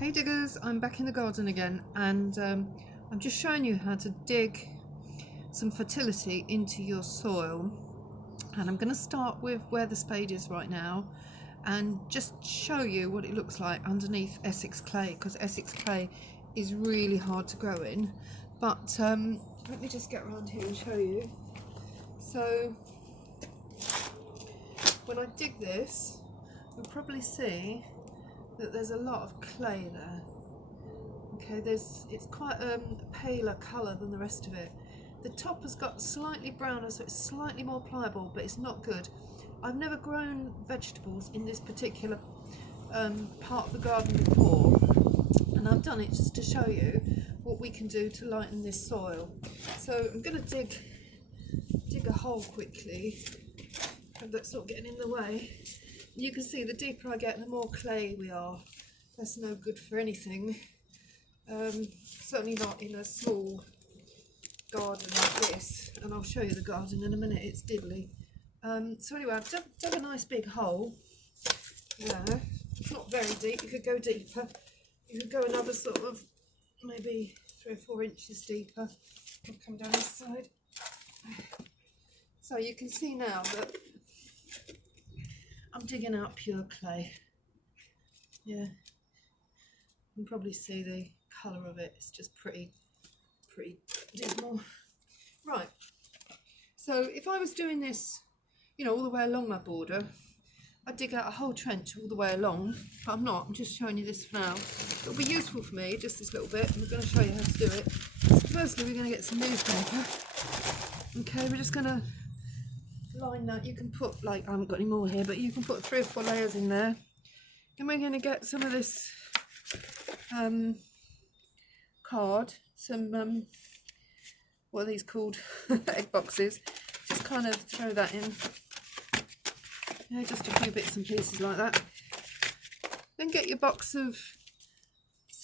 Hey diggers, I'm back in the garden again, and I'm just showing you how to dig some fertility into your soil. And I'm going to start with where the spade is right now and just show you what it looks like underneath Essex clay, because Essex clay is really hard to grow in. But let me just get around here and show you. So when I dig this, you'll probably see that there's a lot of clay there. Okay, it's quite a paler colour than the rest of it. The top has got slightly browner, so it's slightly more pliable, but it's not good. I've never grown vegetables in this particular part of the garden before, and I've done it just to show you what we can do to lighten this soil. So I'm going to dig a hole quickly. Hope that's not getting in the way. You can see the deeper I get, the more clay we are. That's no good for anything. Certainly not in a small garden like this, and I'll show you the garden in a minute. It's diddly. So anyway, I've dug a nice big hole there. It's not very deep. You could go deeper. You could go another sort of maybe 3 or 4 inches deeper. I'll come down this side. So you can see now that I'm digging out pure clay. Yeah, you can probably see the colour of it. It's just pretty dismal. Right, so if I was doing this, you know, all the way along my border, I'd dig out a whole trench all the way along, but I'm not. I'm just showing you this for now. It'll be useful for me, just this little bit, and we're going to show you how to do it. So firstly, we're going to get some newspaper. Okay, we're just going to line that. You can put, like, I haven't got any more here, but you can put 3 or 4 layers in there. And we're going to get some of this card, some what are these called? Egg boxes. Just kind of throw that in. Yeah, just a few bits and pieces like that. Then get your box of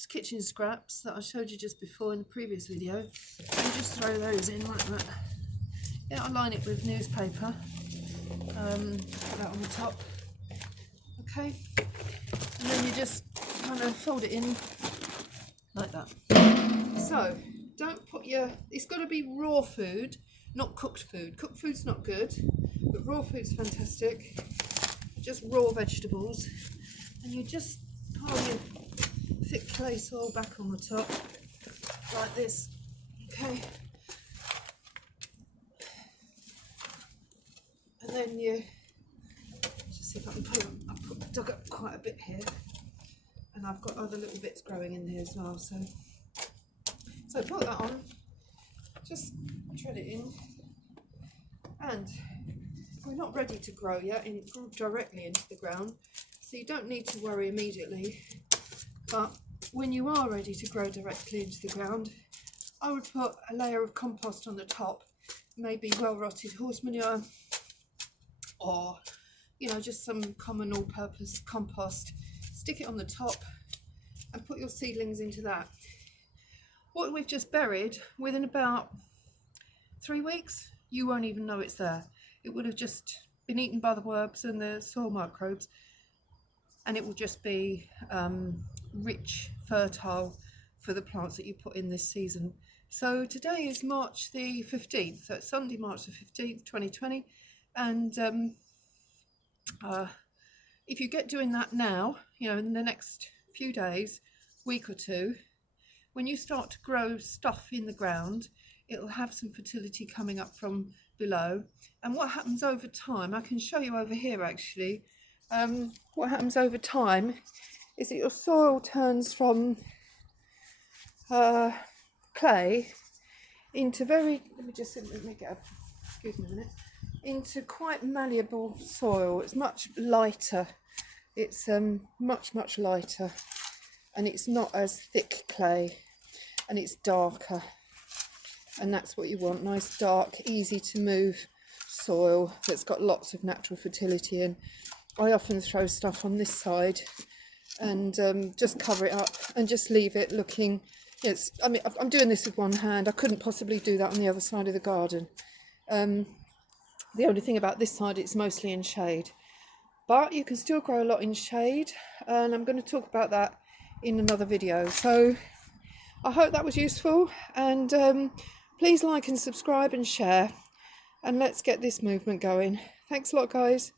kitchen scraps that I showed you just before in the previous video, and just throw those in like that. Yeah, I line it with newspaper. Put that on the top. Okay, and then you just kind of fold it in like that. So don't put it's got to be raw food, not cooked food. Cooked food's not good, but raw food's fantastic. Just raw vegetables, and you just pile your thick clay soil back on the top like this. Okay, and then you just see if I can pull them. I've dug up quite a bit here, and I've got other little bits growing in here as well. So put that on, just tread it in, and we're not ready to grow yet directly into the ground, so you don't need to worry immediately. But when you are ready to grow directly into the ground, I would put a layer of compost on the top, maybe well-rotted horse manure, or, you know, just some common all-purpose compost. Stick it on the top and put your seedlings into that. What we've just buried, within about 3 weeks, you won't even know it's there. It would have just been eaten by the worms and the soil microbes, and it will just be rich, fertile for the plants that you put in this season. So today is March the 15th, so it's Sunday, March the 15th, 2020, and if you get doing that now, you know, in the next few days, week or two, when you start to grow stuff in the ground, it'll have some fertility coming up from below. And what happens over time, I can show you over here actually, what happens over time is that your soil turns from clay into let me get up, excuse me a minute, into quite malleable soil. It's much lighter. It's much lighter, and it's not as thick clay, and it's darker, and that's what you want. Nice, dark, easy to move soil that's got lots of natural fertility in. I often throw stuff on this side and just cover it up and just leave it looking. Yes, I mean, I'm doing this with one hand. I couldn't possibly do that on the other side of the garden. The only thing about this side, it's mostly in shade, but you can still grow a lot in shade, and I'm going to talk about that in another video. So I hope that was useful, and please like and subscribe and share, and let's get this movement going. Thanks a lot, guys.